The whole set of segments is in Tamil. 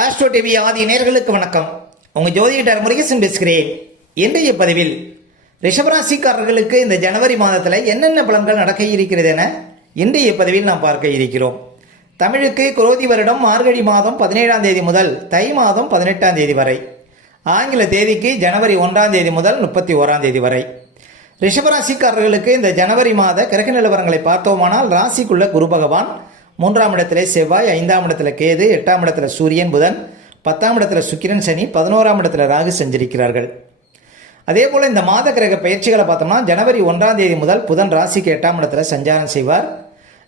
ஆஸ்ட்ரோ டிவி ஆதி நேயர்களுக்கு வணக்கம். உங்கள் ஜோதிடர் முருகேசன் பேசுகிறேன். இன்றைய பதிவில் ரிஷபராசிக்காரர்களுக்கு இந்த ஜனவரி மாதத்தில் என்னென்ன பலன்கள் நடக்க இருக்கிறது என இன்றைய பதிவில் நாம் பார்க்க இருக்கிறோம். தமிழுக்கு குரோதி வருடம் மார்கழி மாதம் 17ஆம் தேதி முதல் தை மாதம் 18ஆம் தேதி வரை, ஆங்கில தேதிக்கு ஜனவரி 1ஆம் தேதி முதல் 31ஆம் தேதி வரை. ரிஷபராசிக்காரர்களுக்கு இந்த ஜனவரி மாத கிரக நிலவரங்களை பார்த்தோமானால், ராசிக்குள்ள குரு பகவான், 3ஆம் இடத்துல செவ்வாய், 5ஆம் இடத்துல கேது, 8ஆம் இடத்துல சூரியன் புதன், 10ஆம் இடத்துல சுக்கிரன் சனி, 11ஆம் இடத்துல ராகு சஞ்சரிக்கிறார்கள். அதே போல் இந்த மாத கிரக பயிற்சிகளை பார்த்தோம்னா, ஜனவரி 1ஆம் தேதி முதல் புதன் ராசிக்கு 8ஆம் இடத்துல சஞ்சாரம் செய்வார்.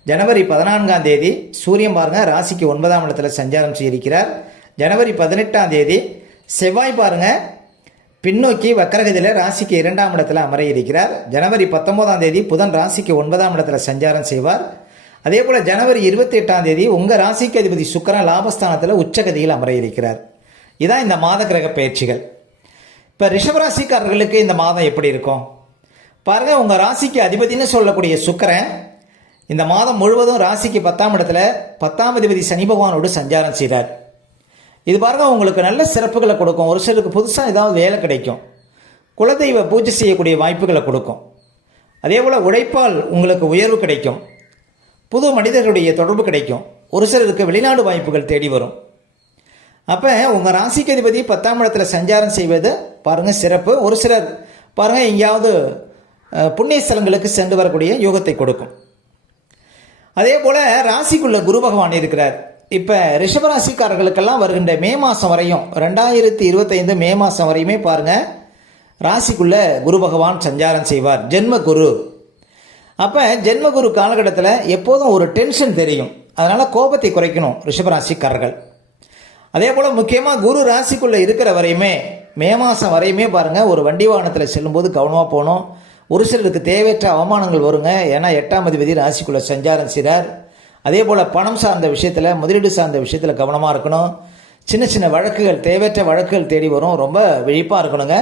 ஜனவரி 14ஆம் தேதி சூரியன் பாருங்க ராசிக்கு 9ஆம் இடத்துல சஞ்சாரம் செய்திருக்கிறார். ஜனவரி 18ஆம் தேதி செவ்வாய் பாருங்க பின்னோக்கி வக்கரகதியில் ராசிக்கு 2ஆம் இடத்துல அமர இருக்கிறார். ஜனவரி 19ஆம் தேதி புதன் ராசிக்கு 9ஆம் இடத்துல சஞ்சாரம் செய்வார். அதே போல் ஜனவரி 28ஆம் தேதி உங்கள் ராசிக்கு அதிபதி சுக்கிரன் லாபஸ்தானத்தில் உச்சகதியில் அமர இருக்கிறார். இதான் இந்த மாத கிரக பயிற்சிகள். இப்போ ரிஷபராசிக்காரர்களுக்கு இந்த மாதம் எப்படி இருக்கும் பாருங்கள். உங்கள் ராசிக்கு அதிபதினு சொல்லக்கூடிய சுக்கிரன் இந்த மாதம் முழுவதும் ராசிக்கு 10ஆம் இடத்துல 10ஆம் அதிபதி சனி பகவானோடு சஞ்சாரம் செய்கிறார். இது பாருங்கள் உங்களுக்கு நல்ல சிறப்புகளை கொடுக்கும். ஒரு சிலருக்கு புதுசாக ஏதாவது வேலை கிடைக்கும், குலதெய்வ பூஜை செய்யக்கூடிய வாய்ப்புகளை கொடுக்கும். அதே போல் உழைப்பால் உங்களுக்கு உயர்வு கிடைக்கும், புது மனிதர்களுடைய தொடர்பு கிடைக்கும். ஒரு சிலருக்கு வெளிநாடு வாய்ப்புகள் தேடி வரும். அப்போ உங்கள் ராசிக்கு அதிபதி 10ஆம் இடத்துல சஞ்சாரம் செய்வது பாருங்கள் சிறப்பு. ஒரு சிலர் பாருங்கள் எங்கேயாவது புண்ணிய ஸ்தலங்களுக்கு சென்று வரக்கூடிய யோகத்தை கொடுக்கும். அதே போல் ராசிக்குள்ள குரு பகவான் இருக்கிறார். இப்போ ரிஷபராசிக்காரர்களுக்கெல்லாம் வருகின்ற மே மாதம் வரையும், 2025 மே மாதம் வரையுமே பாருங்கள் ராசிக்குள்ள குரு பகவான் சஞ்சாரம் செய்வார். ஜென்ம குரு. அப்போ ஜென்மகுரு காலகட்டத்தில் எப்போதும் ஒரு டென்ஷன் தெரியும். அதனால் கோபத்தை குறைக்கணும் ரிஷபராசிக்காரர்கள். அதே போல் முக்கியமாக குரு ராசிக்குள்ளே இருக்கிற வரையுமே, மே மாதம் வரையுமே பாருங்கள் ஒரு வண்டி வாகனத்தில் செல்லும்போது கவனமாக போகணும். ஒரு சிலருக்கு தேவையற்ற அவமானங்கள் வருங்க. ஏன்னா 8ஆம் அதிபதி ராசிக்குள்ளே சஞ்சாரம் செய்கிறார். அதே போல் பணம் சார்ந்த விஷயத்தில், முதலீடு சார்ந்த விஷயத்தில் கவனமாக இருக்கணும். சின்ன சின்ன வழக்குகள், தேவையற்ற வழக்குகள் தேடி வரும். ரொம்ப விழிப்பாக இருக்கணுங்க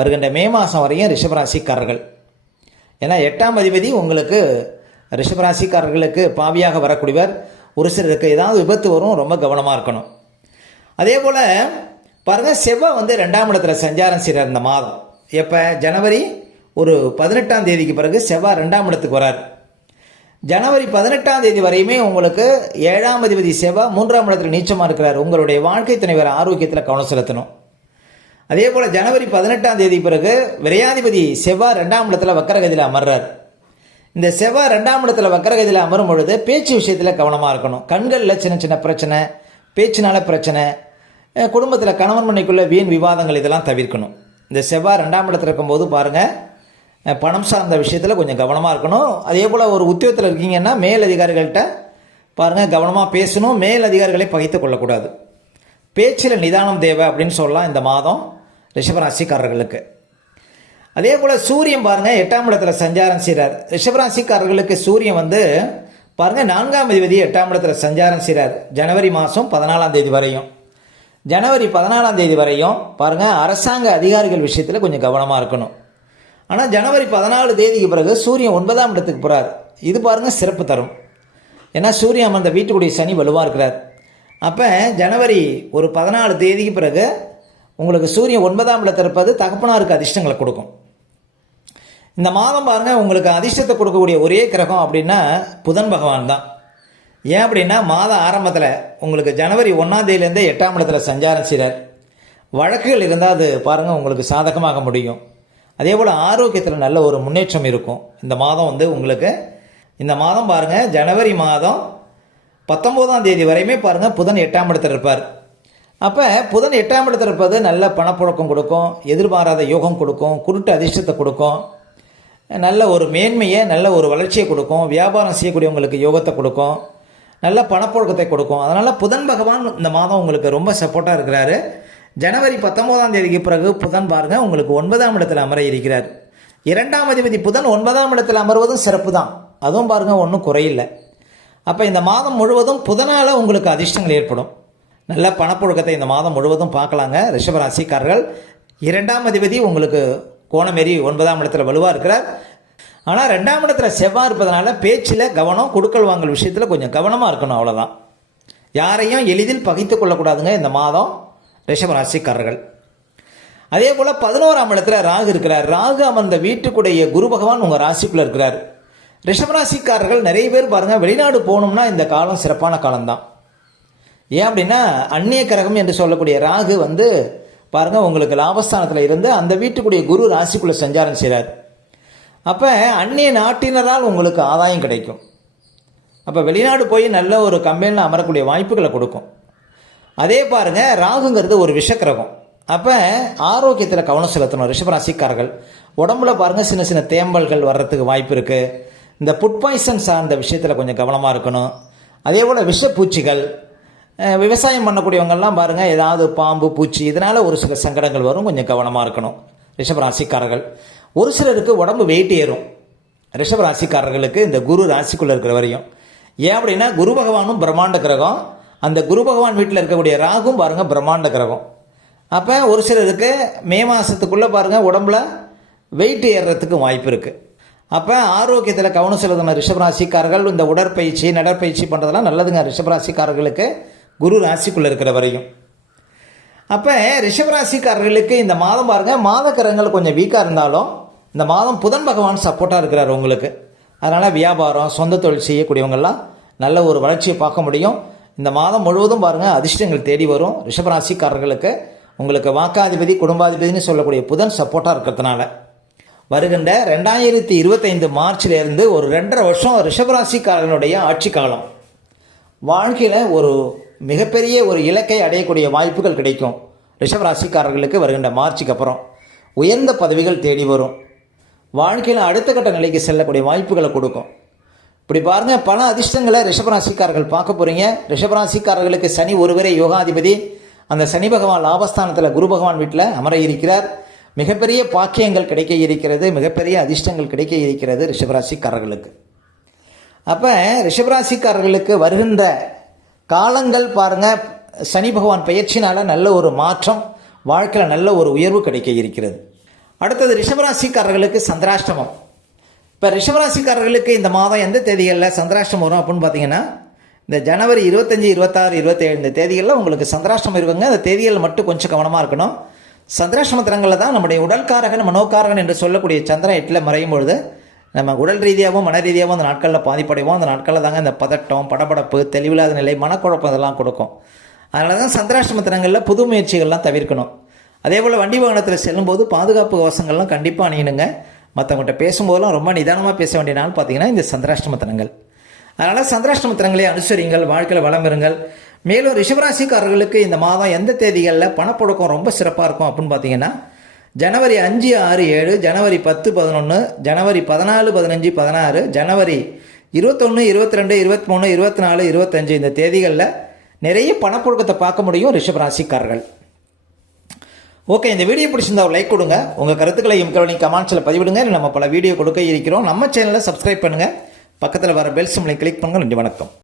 வருகின்ற மே மாதம் வரையும் ரிஷபராசிக்காரர்கள். ஏன்னா 8ஆம் அதிபதி உங்களுக்கு ரிஷபராசிக்காரர்களுக்கு பாவியாக வரக்கூடியவர். ஒரு சிலருக்கு ஏதாவது விபத்து வரும், ரொம்ப கவனமாக இருக்கணும். அதே போல் பாருங்கள் செவ்வாய் 2ஆம் இடத்துல சஞ்சாரம் செய்கிறார் இந்த மாதம். எப்போ ஜனவரி 18ஆம் தேதிக்கு பிறகு செவ்வாய் 2ஆம் இடத்துக்கு வரார். ஜனவரி 18ஆம் தேதி வரையுமே உங்களுக்கு 7ஆம் அதிபதி செவ்வாய் 3ஆம் இடத்துல நீச்சமாக இருக்கிறார். உங்களுடைய வாழ்க்கை துணைவர் ஆரோக்கியத்தில் கவனம் செலுத்தணும். அதே போல் ஜனவரி 18ஆம் தேதி பிறகு விரையாதிபதி செவ்வாய் 2ஆம் இடத்துல வக்கரகதியில் அமர்றார். இந்த செவ்வாய் 2ஆம் இடத்துல வக்கரகதியில் அமரும் பொழுது பேச்சு விஷயத்தில் கவனமாக இருக்கணும். கண்களில் சின்ன சின்ன பிரச்சனை, பேச்சினால பிரச்சனை, குடும்பத்தில் கணவன் மனைக்குள்ள வீண் விவாதங்கள் இதெல்லாம் தவிர்க்கணும். இந்த செவ்வாய் 2ஆம் இடத்துல இருக்கும்போது பாருங்கள் பணம் சார்ந்த விஷயத்தில் கொஞ்சம் கவனமாக இருக்கணும். அதே போல் ஒரு உத்தியோகத்தில் இருக்கீங்கன்னா மேல் அதிகாரிகள்கிட்ட பாருங்கள் கவனமாக பேசணும். மேல் அதிகாரிகளை பகைத்து கொள்ளக்கூடாது. பேச்சில் நிதானம் தேவை அப்படின்னு சொல்லலாம் இந்த மாதம் ரிஷபராசிக்காரர்களுக்கு. அதே போல் சூரியன் பாருங்கள் 8ஆம் இடத்துல சஞ்சாரம் செய்கிறார். ரிஷபராசிக்காரர்களுக்கு சூரியன் பாருங்கள் 4ஆம் அதிபதி 8ஆம் இடத்துல சஞ்சாரம் செய்கிறார். ஜனவரி மாதம் 14ஆம் தேதி வரையும். ஜனவரி 14ஆம் தேதி வரையும் பாருங்கள் அரசாங்க அதிகாரிகள் விஷயத்தில் கொஞ்சம் கவனமாக இருக்கணும். ஆனால் ஜனவரி 14 தேதிக்கு பிறகு சூரியன் 9ஆம் இடத்துக்கு போகிறார். இது பாருங்கள் சிறப்பு தரும். ஏன்னா சூரியன் அந்த வீட்டுக்குடைய சனி வலுவாக இருக்கிறார். அப்போ ஜனவரி 14 தேதிக்கு பிறகு உங்களுக்கு சூரியன் 9ஆம் இடத்தில் இருப்பது தகப்பனாருக்கு அதிர்ஷ்டங்களை கொடுக்கும். இந்த மாதம் பாருங்கள் உங்களுக்கு அதிர்ஷ்டத்தை கொடுக்கக்கூடிய ஒரே கிரகம் அப்படின்னா புதன் பகவான் தான். ஏன் அப்படின்னா மாத ஆரம்பத்தில் உங்களுக்கு ஜனவரி 1ஆம் தேதியிலேருந்தே 8ஆம் இடத்துல சஞ்சாரம் செய்கிறார். வழக்குகள் இருந்தால் அது பாருங்கள் உங்களுக்கு சாதகமாக முடியும். அதே போல் ஆரோக்கியத்தில் நல்ல ஒரு முன்னேற்றம் இருக்கும். இந்த மாதம் உங்களுக்கு இந்த மாதம் பாருங்கள் ஜனவரி மாதம் 19ஆம் தேதி வரையுமே பாருங்கள் புதன் 8ஆம் இடத்துல இருப்பார். அப்போ புதன் 8ஆம் இடத்துல இருப்பது நல்ல பணப்புழக்கம் கொடுக்கும், எதிர்பாராத யோகம் கொடுக்கும், குருட்டு அதிர்ஷ்டத்தை கொடுக்கும், நல்ல ஒரு மேன்மையை, நல்ல ஒரு வளர்ச்சியை கொடுக்கும், வியாபாரம் செய்யக்கூடியவங்களுக்கு யோகத்தை கொடுக்கும், நல்ல பணப்புழக்கத்தை கொடுக்கும். அதனால் புதன் பகவான் இந்த மாதம் உங்களுக்கு ரொம்ப சப்போர்ட்டாக இருக்கிறாரு. ஜனவரி 19ஆம் தேதிக்கு பிறகு புதன் பாருங்கள் உங்களுக்கு 9ஆம் இடத்துல அமர இருக்கிறார். 2ஆம் அதிபதி புதன் 9ஆம் இடத்துல அமர்வதும் சிறப்பு தான். அதுவும் பாருங்கள் ஒன்றும் குறையில்லை. அப்போ இந்த மாதம் முழுவதும் புதனால் உங்களுக்கு அதிர்ஷ்டங்கள் ஏற்படும். நல்ல பணப்புழக்கத்தை இந்த மாதம் முழுவதும் பார்க்கலாங்க ரிஷபராசிக்காரர்கள். 2ஆம் அதிபதி உங்களுக்கு கோணமேறி 9ஆம் இடத்துல வலுவாக இருக்கிறார். ஆனால் 2ஆம் இடத்துல செவ்வாய் இருப்பதனால பேச்சில் கவனம், கொடுக்கல் வாங்கல் விஷயத்தில் கொஞ்சம் கவனமாக இருக்கணும், அவ்வளோதான். யாரையும் எளிதில் பகைத்து கொள்ளக்கூடாதுங்க இந்த மாதம் ரிஷபராசிக்காரர்கள். அதே போல் 11ஆம் இடத்துல ராகு இருக்கிறார். ராகு அமர்ந்த வீட்டுக்குடைய குரு பகவான் உங்கள் ராசிக்குள்ளே இருக்கிறார். ரிஷபராசிக்காரர்கள் நிறைய பேர் பாருங்கள், வெளிநாடு போகணும்னா இந்த காலம் சிறப்பான காலம்தான். ஏன் அப்படின்னா அந்நிய கிரகம் என்று சொல்லக்கூடிய ராகு பாருங்கள் உங்களுக்கு லாபஸ்தானத்தில் இருந்து அந்த வீட்டுக்குடைய குரு ராசிக்குள்ளே சஞ்சாரம் செய்கிறார். அப்போ அந்நிய நாட்டினரால் உங்களுக்கு ஆதாயம் கிடைக்கும். அப்போ வெளிநாடு போய் நல்ல ஒரு கம்பெனியில் அமரக்கூடிய வாய்ப்புகளை கொடுக்கும். அதே பாருங்கள், ராகுங்கிறது ஒரு விஷக்கிரகம். அப்போ ஆரோக்கியத்தில் கவனம் செலுத்தணும் ரிஷபராசிக்காரர்கள். உடம்புல பாருங்கள் சின்ன சின்ன தேம்பல்கள் வர்றதுக்கு வாய்ப்பு இருக்குது. இந்த ஃபுட் பாய்சன் சார்ந்த விஷயத்தில் கொஞ்சம் கவனமாக இருக்கணும். அதே போல் விஷப்பூச்சிகள், விவசாயம் பண்ணக்கூடியவங்கள்லாம் பாருங்கள் ஏதாவது பாம்பு பூச்சி இதனால் ஒரு சில சங்கடங்கள் வரும், கொஞ்சம் கவனமாக இருக்கணும் ரிஷபராசிக்காரர்கள். ஒரு சிலருக்கு உடம்பு வெயிட் ஏறும் ரிஷபராசிக்காரர்களுக்கு இந்த குரு ராசிக்குள்ளே இருக்கிற வரையும். ஏன் அப்படின்னா குரு பகவானும் பிரம்மாண்ட கிரகம், அந்த குரு பகவான் வீட்டில் இருக்கக்கூடிய ராகும் பாருங்கள் பிரம்மாண்ட கிரகம். அப்போ ஒரு சிலருக்கு மே மாதத்துக்குள்ளே பாருங்கள் உடம்புல வெயிட் ஏறுறதுக்கு வாய்ப்பு இருக்குது. அப்போ ஆரோக்கியத்தில் கவனம் செலுத்தின ரிஷபராசிக்காரர்கள் இந்த உடற்பயிற்சி நடற்பயிற்சி பண்ணுறதெல்லாம் நல்லதுங்க ரிஷபராசிக்காரர்களுக்கு குரு ராசிக்குள்ளே இருக்கிற வரையும். அப்போ ரிஷபராசிக்காரர்களுக்கு இந்த மாதம் பாருங்கள் மாத கிரகங்கள் கொஞ்சம் வீக்காக இருந்தாலும் இந்த மாதம் புதன் பகவான் சப்போர்ட்டாக இருக்கிறார் உங்களுக்கு. அதனால் வியாபாரம் சொந்த தொழில் செய்யக்கூடியவங்கெல்லாம் நல்ல ஒரு வளர்ச்சியை பார்க்க முடியும். இந்த மாதம் முழுவதும் பாருங்கள் அதிர்ஷ்டங்கள் தேடி வரும் ரிஷபராசிக்காரர்களுக்கு. உங்களுக்கு வாக்காதிபதி குடும்பாதிபதினு சொல்லக்கூடிய புதன் சப்போர்ட்டாக இருக்கிறதுனால வருகின்ற 2025 மார்ச்சிலேருந்து ஒரு 2.5 வருஷம் ரிஷபராசிக்காரர்களுடைய ஆட்சி காலம். வாழ்க்கையில் ஒரு மிகப்பெரிய ஒரு இலக்கை அடையக்கூடிய வாய்ப்புகள் கிடைக்கும் ரிஷபராசிக்காரர்களுக்கு. வருகின்ற மார்ச்சுக்கு அப்புறம் உயர்ந்த பதவிகள் தேடி வரும். வாழ்க்கையில் அடுத்த கட்ட நிலைக்கு செல்லக்கூடிய வாய்ப்புகளை கொடுக்கும். இப்படி பாருங்கள் பல அதிர்ஷ்டங்களை ரிஷபராசிக்காரர்கள் பார்க்க போகிறீங்க. ரிஷபராசிக்காரர்களுக்கு சனி ஒருவரே யோகாதிபதி. அந்த சனி பகவான் லாபஸ்தானத்தில் குரு பகவான் வீட்டில் அமர இருக்கிறார். மிகப்பெரிய பாக்கியங்கள் கிடைக்க இருக்கிறது, மிகப்பெரிய அதிர்ஷ்டங்கள் கிடைக்க இருக்கிறது ரிஷபராசிக்காரர்களுக்கு. அப்போ ரிஷபராசிக்காரர்களுக்கு வருகின்ற காலங்கள் பாருங்கள் சனி பகவான் பயிற்சினால் நல்ல ஒரு மாற்றம், வாழ்க்கையில் நல்ல ஒரு உயர்வு கிடைக்க இருக்கிறது. அடுத்தது ரிஷபராசிக்காரர்களுக்கு சந்திராஷ்டமம். இப்போ ரிஷபராசிக்காரர்களுக்கு இந்த மாதம் எந்த தேதிகளில் சந்திராஷ்டமம் வரும் அப்படின்னு பார்த்தீங்கன்னா இந்த ஜனவரி 25, 26, 27 இந்த தேதிகளில் உங்களுக்கு சந்திராஷ்டமம் இருக்குங்க. அந்த தேதிகளில் மட்டும் கொஞ்சம் கவனமாக இருக்கணும். சந்திராஷ்டம தினங்களில் தான் நம்முடைய உடல்காரகன் மனோகாரகன் என்று சொல்லக்கூடிய சந்திரன் 8 மறையும் பொழுது நம்ம உடல் ரீதியாகவும் மன ரீதியாகவும் அந்த நாட்களில் பாதிப்படைவோம். அந்த நாட்களில் தாங்க இந்த பதட்டம் படபடப்பு தெளிவில்லாத நிலை மனக்குழப்பம் இதெல்லாம் கொடுக்கும். அதனால தான் சந்திராஷ்டம தினங்களில் புது முயற்சிகள்லாம் தவிர்க்கணும். அதே போல் வண்டி வாகனத்தில் செல்லும்போது பாதுகாப்பு கவசங்கள்லாம் கண்டிப்பாக அணியணுங்க. மற்றவங்கள்ட்ட பேசும்போதெல்லாம் ரொம்ப நிதானமாக பேச வேண்டிய நாள் பார்த்தீங்கன்னா இந்த சந்திராஷ்டம தினங்கள். அதனால் சந்திராஷ்டம தினங்களை அனுசரிங்கள், வாழ்க்கையில் வளம் பெறுங்கள். மேலும் ரிஷபராசிக்காரர்களுக்கு இந்த மாதம் எந்த தேதிகளில் பணப்புழக்கம் ரொம்ப சிறப்பாக இருக்கும் அப்படின்னு பார்த்தீங்கன்னா ஜனவரி 5, 6, 7, ஜனவரி 10, 11, ஜனவரி 14, 15, 16, ஜனவரி 21, 22, 23, 24, 25 இந்த தேதிகளில் நிறைய பணப்புழக்கத்தை பார்க்க முடியும் ரிஷபராசிக்காரர்கள். ஓகே, இந்த வீடியோ பிடிச்சிருந்தா ஒரு லைக் கொடுங்க. உங்கள் கருத்துக்களை எம்கலோனி கமெண்ட்ஸில் பதிவிடுங்க. நம்ம பல வீடியோ கொடுக்க இருக்கிறோம். நம்ம சேனலை சப்ஸ்கிரைப் பண்ணுங்கள். பக்கத்தில் வர பெல் சிம்பலை கிளிக் பண்ணுங்கள். நன்றி, வணக்கம்.